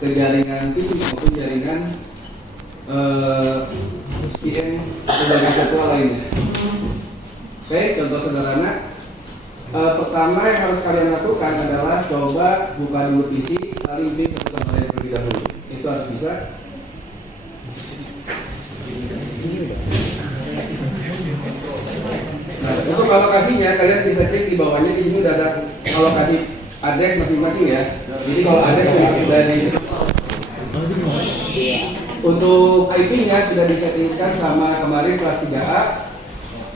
ke jaringan PC maupun jaringan PM sebagai virtual lainnya. Oke, contoh sederhana. Pertama yang harus kalian lakukan adalah coba buka dulu PC, saling ping satu sama lain terlebih dahulu. Itu harus bisa. Nah, untuk alokasinya kalian bisa cek di bawahnya, di sini udah ada alokasi address masing-masing ya. Jadi kalau address sudah di untuk IP-nya sudah disettingkan sama kemarin kelas 3A.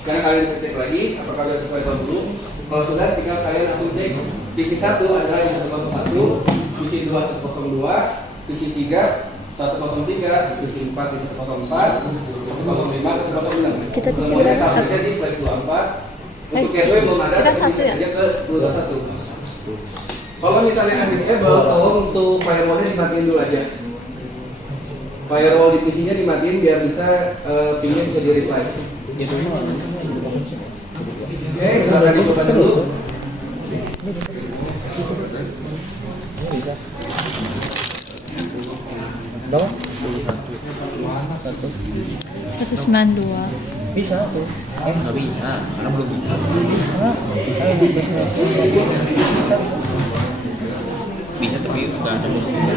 Sekarang kalian cek lagi apakah sudah sesuai atau belum. Kalau sudah, tinggal kalian langsung cek PC 1 adalah yang 101, PC 2 102, PC 3 103, PC 4 di 104, 105, 106. Kita PC berapa? Sampai di slide 24. Untuk gateway belum ada, kita tapi satu bisa ya? saja ke 1021. Kalau misalnya undisable, tolong untuk firewall-nya dimatiin dulu aja. Firewall di PC-nya dimatiin biar bisa pingnya bisa di-reply. Oke, silakan dicoba dulu. Berapa? 192. Bisa tuh. Nggak bisa, karena belum bisa. Bisa tapi nggak ada musiknya.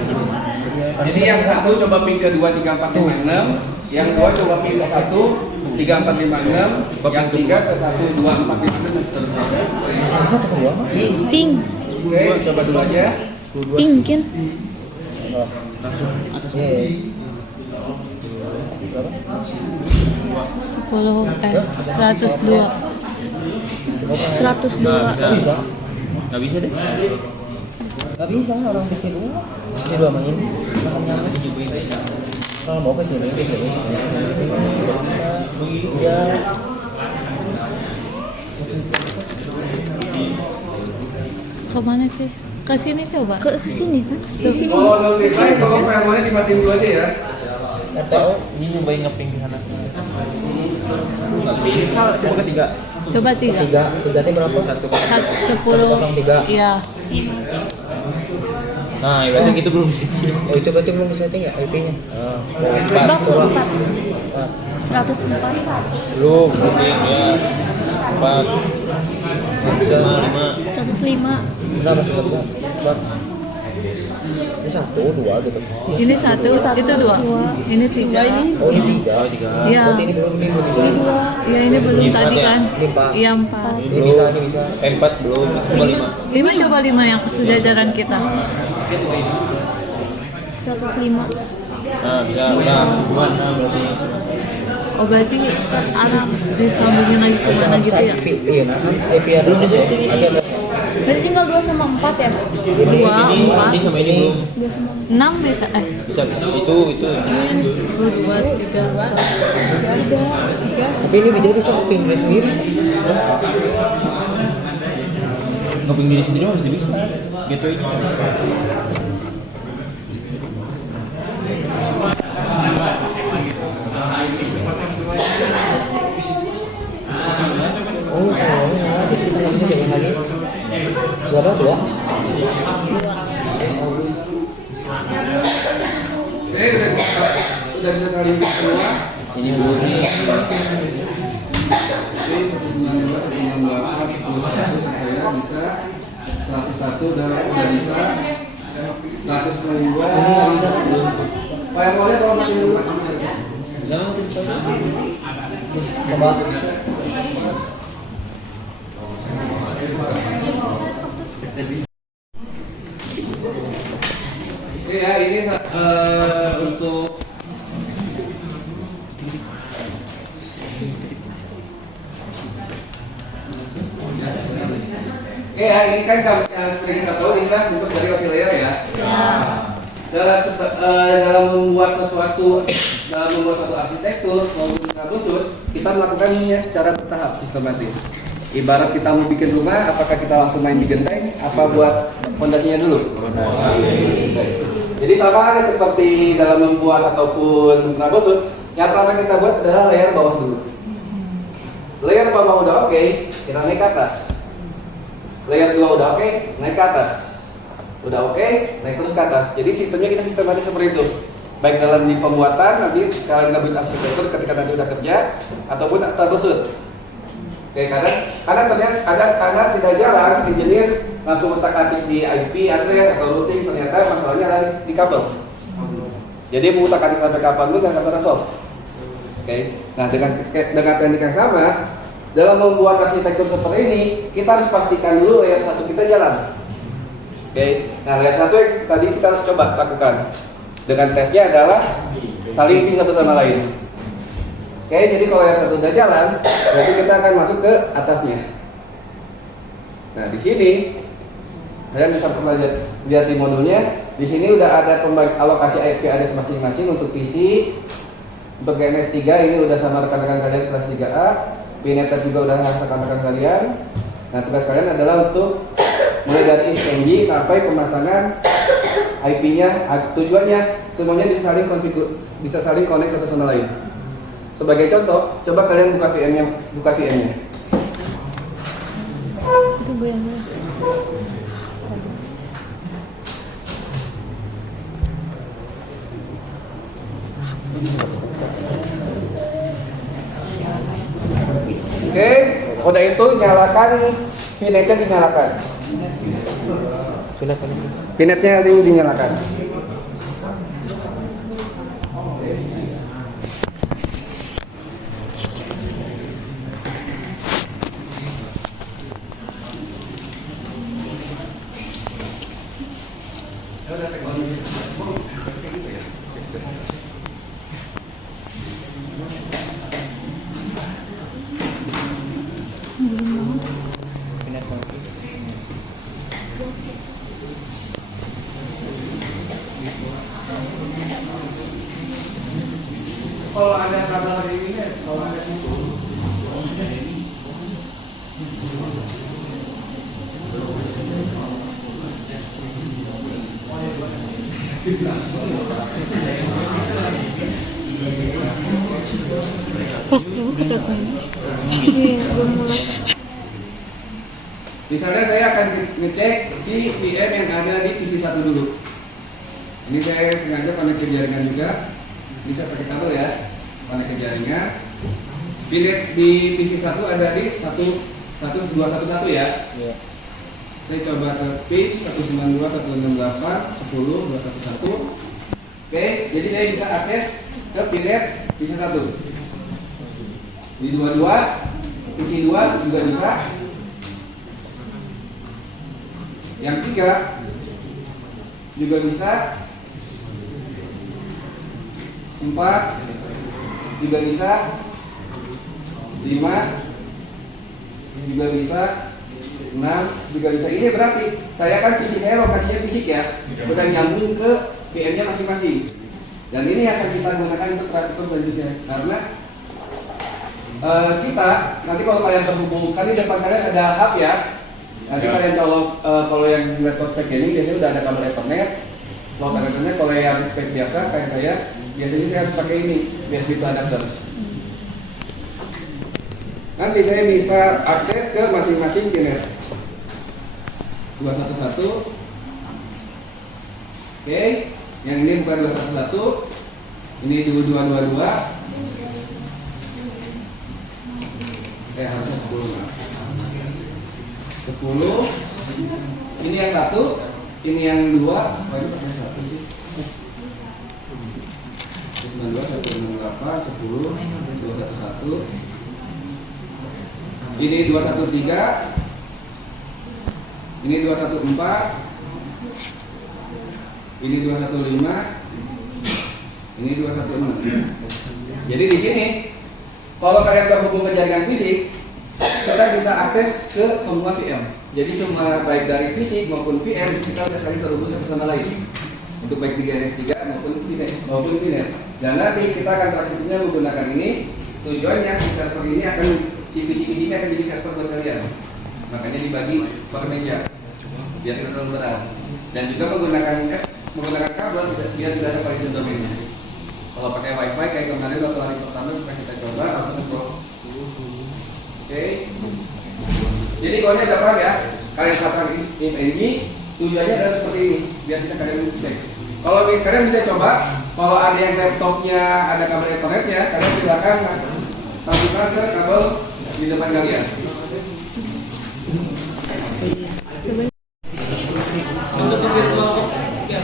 Jadi yang satu coba ping ke 2 3 4 5 6, yang dua coba ping ke 1 3 4 5 6, yang tiga ke 1 2 4 5 6 dan seterusnya. Bisa tuh keluar mah? Ping. Oke, coba dulu aja. Ping kan? Langsung. 102. 102. Bisa. Nggak bisa deh. Nggak bisa orang PC dua. PC dua main. Nanti cobain deh. Kalau mau ke sini, ya. Kemana sih? Ke sini coba. Ke sini kan? Di sini. Kalau mau reply, tolong firewall-nya dimatiin dulu aja ya. Atau Ini nyobain ngeping di sana. Bisa coba ketiga. Coba 3. tiga T berapa? 10. 103. Iya. Nah, berarti gitu belum sih. Oh itu berarti belum setting ya IP-nya? Bak Coba. 104. Belum, mungkin ya. 4, 5. 105. Enggak masih nggak bisa. Bak. Ini 1, 2 gitu. Ini 1, itu 2. Ini 3. Oh ini 3. Iya. Berarti ini belum ini bisa. Iya, ini belum Ini tadi 4 ya? kan? Ini 4. Iya, 4. Ini bisa, ini bisa. 4 belum, coba 5. 5 coba 5 yang sejajaran kita. 105. Nah, bisa. Udah, gimana berarti? Oh, berarti harus disambungin lagi ke mana gitu ya? Iya, IP yang belum bisa. Ada. Berarti tinggal 2 sama 4 ya? 2, Ini 4, sama ini belum. 2 sama 6 bisa. Bisa itu. 2, 3. Tapi ini dia bisa ping diri sendiri. Ngeping diri sendiri harus bisa. Gateway-nya. Oh, di sini lagi jangan lagi. Berapa tuh? Oke, udah bisa saling semua. Ini belum nih. Oke, 192, 198, 101 saya bisa. 101 udah bisa. 102. Firewall-nya kalau matiin dulu. Jangan Coba. Oke ya, ini untuk oke ya, ini kan seperti kita tahu ini kan bentuk dari oscillator ya. Dalam membuat sesuatu, dalam membuat suatu arsitektur maupun troubleshoot, kita melakukannya secara bertahap sistematis. Ibarat kita mau bikin rumah, apakah kita langsung main di genteng? Apa buat fondasinya dulu? Jadi sama halnya seperti dalam membuat ataupun troubleshoot, yang pertama kita buat adalah layer bawah dulu. Layer bawah udah oke, kita naik ke atas. Layer 2 udah oke, naik ke atas. Udah oke, naik terus ke atas. Jadi sistemnya kita sistematis seperti itu. Baik dalam di pembuatan, nanti kalian gabung arsitektur ketika nanti udah kerja, ataupun troubleshoot. Oke, karena tidak jalan, engineer langsung otak-atik di IP address atau routing, ternyata masalahnya ada di kabel. Jadi mau otak-atik sampai kapan pun nggak akan resolve. Oke, nah dengan teknik yang sama, dalam membuat arsitektur seperti ini, kita harus pastikan dulu layer 1 kita jalan. Oke, nah layer 1 yang tadi kita harus coba lakukan. Dengan tesnya adalah saling ping satu sama lain. Oke, jadi kalau layer 1 udah jalan, berarti kita akan masuk ke atasnya. Nah, di sini kalian bisa pernah lihat di modulnya. Di sini udah ada alokasi IP address masing-masing untuk PC. Untuk GNS3 ini udah sama rekan-rekan kalian kelas 3A. Pineter juga udah sama rekan-rekan kalian. Nah, tugas kalian adalah untuk mulai dari exchange sampai pemasangan IP-nya. Tujuannya semuanya bisa saling connect satu sama lain. Sebagai contoh, coba kalian buka VM-nya. Itu bayangnya. Oke, udah itu nyalakan pinetnya dinyalakan. Pinetnya dinyalakan. Kalau ada kabel hari ini, kalau ada itu. Pas dulu kata iya, belum mulai. Misalnya saya akan ngecek di VM yang ada di PC1 dulu. Ini saya sengaja connect ke jaringan juga. Ini saya pakai kabel ya, connect ke jaringan. Pinet di PC1 ada di 11211 ya. Iya. Saya coba ke pin 192.168.10.211. Oke, jadi saya bisa akses ke pinet PC1. Di 22, PC2 juga bisa. Yang 3 juga bisa. 4 juga bisa. 5 juga bisa. 6 juga bisa. Ini berarti saya kan PC saya lokasinya fisik ya, udah nyambung ke VM-nya masing-masing. Dan ini akan kita gunakan untuk praktikum selanjutnya, karena kita nanti kalau kalian terhubung, kan di depan kalian ada hub ya. Nanti kalian kalau yang laptop spek ini biasanya udah ada kabel Ethernet. Kalau Ethernet, kalau yang spek biasa kayak saya, biasanya saya harus pakai ini USB to adapter. Nanti saya bisa akses ke masing-masing pinet 211. Oke, yang ini bukan 211, ini 2222. Harusnya 10 lah. 10. Ini yang 1, ini yang 2. Wah, ini pakai 1 sih. 92, 168, 10, 211. Ini 213. Ini 214. Ini 215. Ini 216. Jadi di sini kalau kalian terhubung ke jaringan fisik, kita bisa akses ke semua VM. Jadi semua baik dari fisik maupun VM kita udah saling terhubung satu sama lain. Untuk baik di GNS3 maupun Pinet. Dan nanti kita akan praktiknya menggunakan ini. Tujuannya si server ini akan PC ini akan jadi server buat kalian. Makanya dibagi per meja biar tidak terlalu berat. Dan juga menggunakan kabel biar tidak ada partition domainnya. Kalau pakai WiFi kayak kemarin waktu hari pertama kita coba langsung nge-drop. Oke. Jadi kalau gampang ya, kalian pasang IMNG, Tujuannya adalah seperti ini, biar bisa kalian cek. Kalau kalian bisa coba, kalau ada yang laptopnya ada kabel Ethernetnya, kalian silakan sambungkan ke kabel di depan kalian.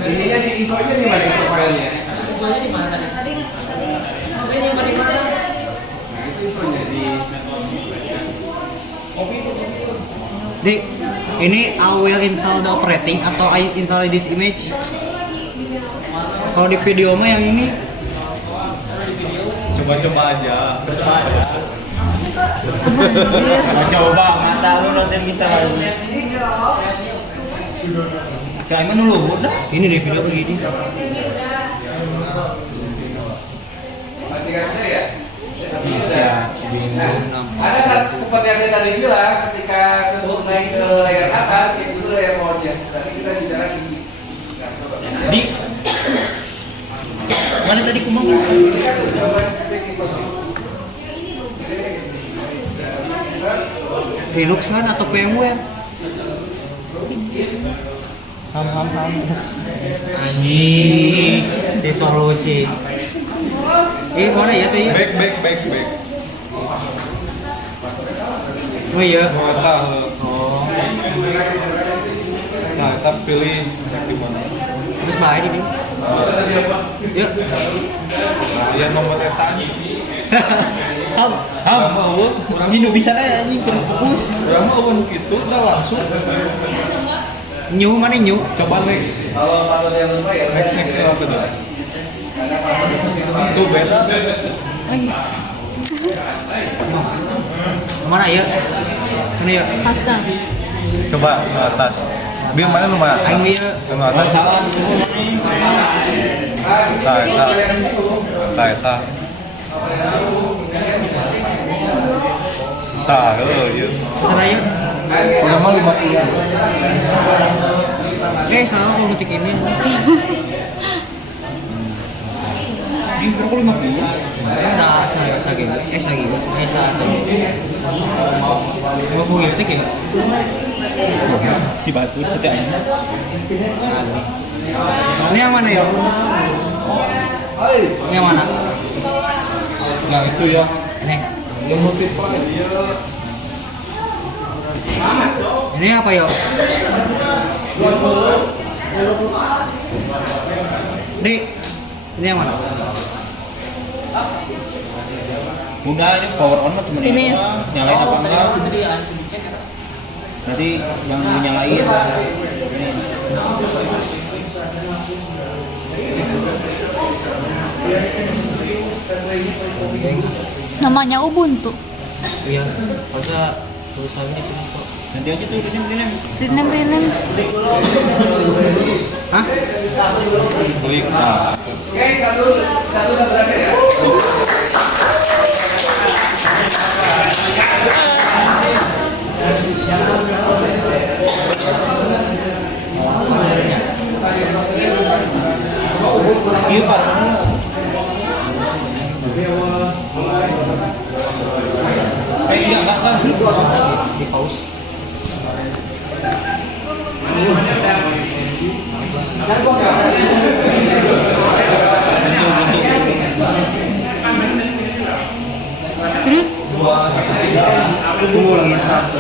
Ininya di ISO-nya di mana ISO filenya? Isonya di mana tadi? Ini nyimpan di mana? Nah itu ISO-nya di. Dik, ini I will install the operating atau I install this image? Kalau di video mah yang ini. Coba-coba aja. Coba mata lu nanti bisa lagi. Cai mah dulu udah. Ini di video begini. Masih kan bisa ya? Nah, ada seperti yang saya tadi bilang, ketika sebelum naik ke layar atas, cek dulu layar bawahnya. Berarti kita bicara isi. Nah, coba. Di mana tadi kumang? Ini kan sudah banyak cek info. Linux kan atau VMware? Ham. Anjing, si solusi. Mana ya tuh ya? Back. Oh iya. Oh. Nah, kita pilih di mana? Terus main ini. Yuk. Ya nomor eta. Ham mau orang Hindu bisa ya anjing fokus. Ya mau gitu udah langsung. Nyu mana nyu? Coba next. Kalau password yang lupa ya. Next apa tuh? Karena password itu di luar. Tuh beta. Mana ya? Mana ya? Pasta. Coba ke atas. Biar mana lu mana? Aing ya. Ke atas. Ta. Tah, iya. Sana ya. Udah mah 5 iya. Salah kalau ngetik ini. Ini berapa 50? Nah, saya satu. Mau gue ngetik ya? Si batu setiap ini. Ini yang mana ya? Ini yang mana? Yang itu ya. Ini. Yang multiply dia. Ini apa ya? Dik, ini yang mana? Udah ini power on mah cuma Ini. nyalain apa enggak? Nanti jangan dinyalain. Namanya Ubuntu. Iya, masa tulisannya sini kok. Nanti aja tuh ini. Rinem. Hah? Klik. Nah. Oke, satu udah berhasil ya. Iya Pak. Enggak kan sih Di pause. Terus Tunggu lagi satu.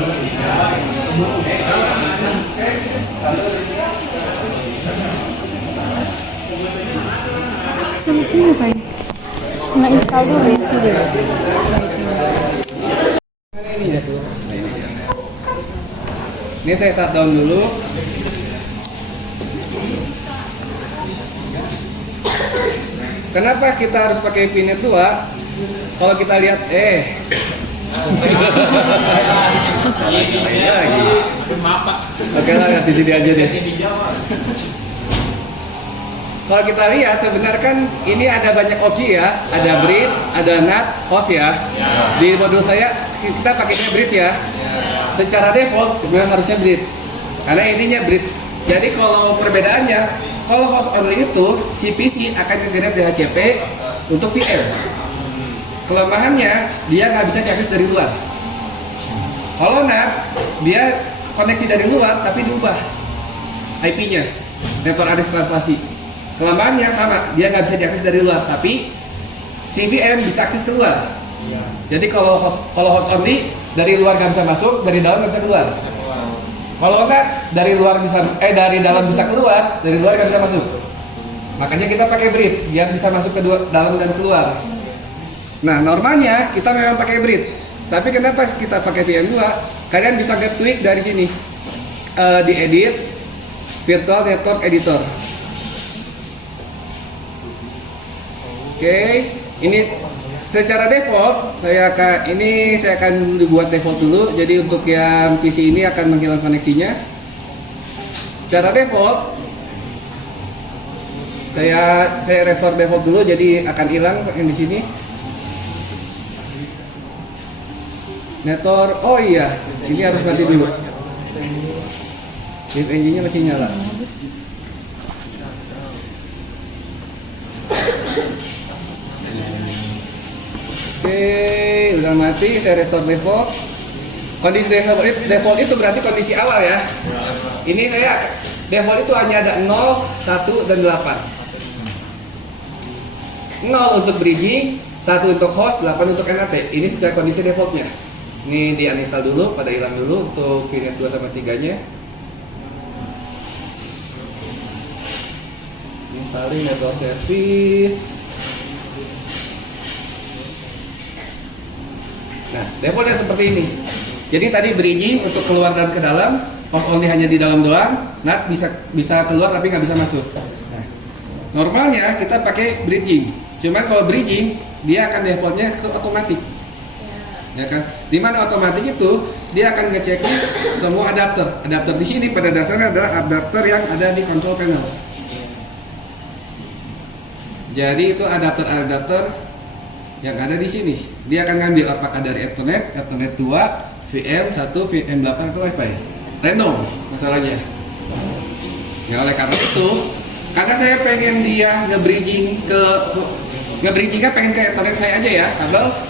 sama sini ngapain? Nggak install dulu ya sih dulu. Ini ya. Ini saya shutdown dulu. Kenapa kita harus pakai pinet 2? Kalau kita lihat lagi. Oke lah, lihat di sini aja deh. Kalau kita lihat sebenarnya kan ini ada banyak opsi ya, ada bridge, ada NAT, host ya. Di modul saya kita pakainya bridge ya. Secara default memang harusnya bridge, karena intinya bridge. Jadi kalau perbedaannya, kalau host only itu si PC akan nge-generate DHCP untuk VM. Kelemahannya dia nggak bisa diakses dari luar. Kalau NAT dia koneksi dari luar tapi diubah. IP-nya, network address translasi. Kelemahannya sama, dia nggak bisa diakses dari luar, tapi si VM bisa akses keluar. Jadi kalau host only, dari luar nggak bisa masuk, dari dalam nggak bisa keluar. Kalau enggak, dari dalam bisa keluar, dari luar nggak bisa masuk. Makanya kita pakai bridge, biar bisa masuk ke dalam dan keluar. Nah, normalnya kita memang pakai bridge. Tapi kenapa kita pakai VM2? Kalian bisa get tweak dari sini. Di edit Virtual Network Editor. Oke, ini secara default saya akan buat default dulu. Jadi untuk yang PC ini akan menghilang koneksinya. Secara default saya restore default dulu, jadi akan hilang yang di sini. Network, oh iya, ini harus mati dulu. Div engine-nya masih nyala. Oke, udah mati, saya restore default. Kondisi default itu berarti kondisi awal ya. Ini saya default itu hanya ada 0, 1, dan 8. 0 untuk bridging, 1 untuk host, 8 untuk NAT. Ini secara kondisi defaultnya. Ini di uninstall dulu, pada hilang dulu untuk VNet 2 sama 3-nya. Installing network service. Nah, defaultnya seperti ini. Jadi tadi bridging untuk keluar dan ke dalam, host only hanya di dalam doang, NAT bisa keluar tapi nggak bisa masuk. Nah, normalnya kita pakai bridging. Cuma kalau bridging dia akan defaultnya ke otomatis. Ya kan? Dimana otomatis itu dia akan ngechecklist semua adapter. Adapter di sini pada dasarnya adalah adapter yang ada di control panel. Jadi itu adapter yang ada di sini. Dia akan ngambil apakah dari Ethernet 2, VM1, VM8 atau Wi-Fi. Random masalahnya. Ya oleh karena itu, karena saya pengen dia nge-bridging kan pengen ke Ethernet saya aja ya, kabel.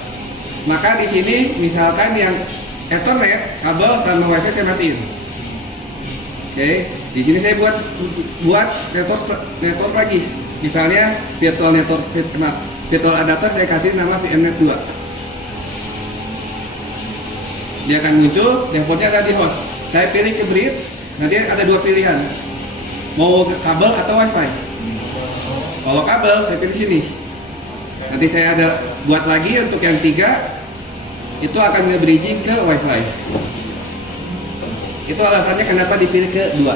Maka di sini misalkan yang Ethernet kabel sama Wi-Fi saya matiin. Oke, di sini saya buat network lagi. Misalnya virtual adapter saya kasih nama VMnet 2. Dia akan muncul, defaultnya ada di host. Saya pilih ke bridge, nanti ada dua pilihan. Mau kabel atau Wi-Fi. Kalau kabel saya pilih sini. Nanti saya ada buat lagi untuk yang 3, itu akan nge-bridging ke Wi-Fi. Itu alasannya kenapa dipilih ke 2.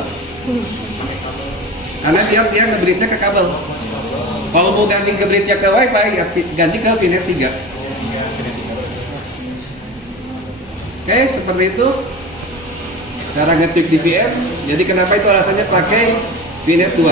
Karena biar dia nge-bridge-nya ke kabel. Kalau mau ganti ke bridge-nya ke Wi-Fi, ya ganti ke VNet 3. Oke, seperti itu cara nge-tweak di VM. Jadi kenapa itu alasannya pakai VNet 2.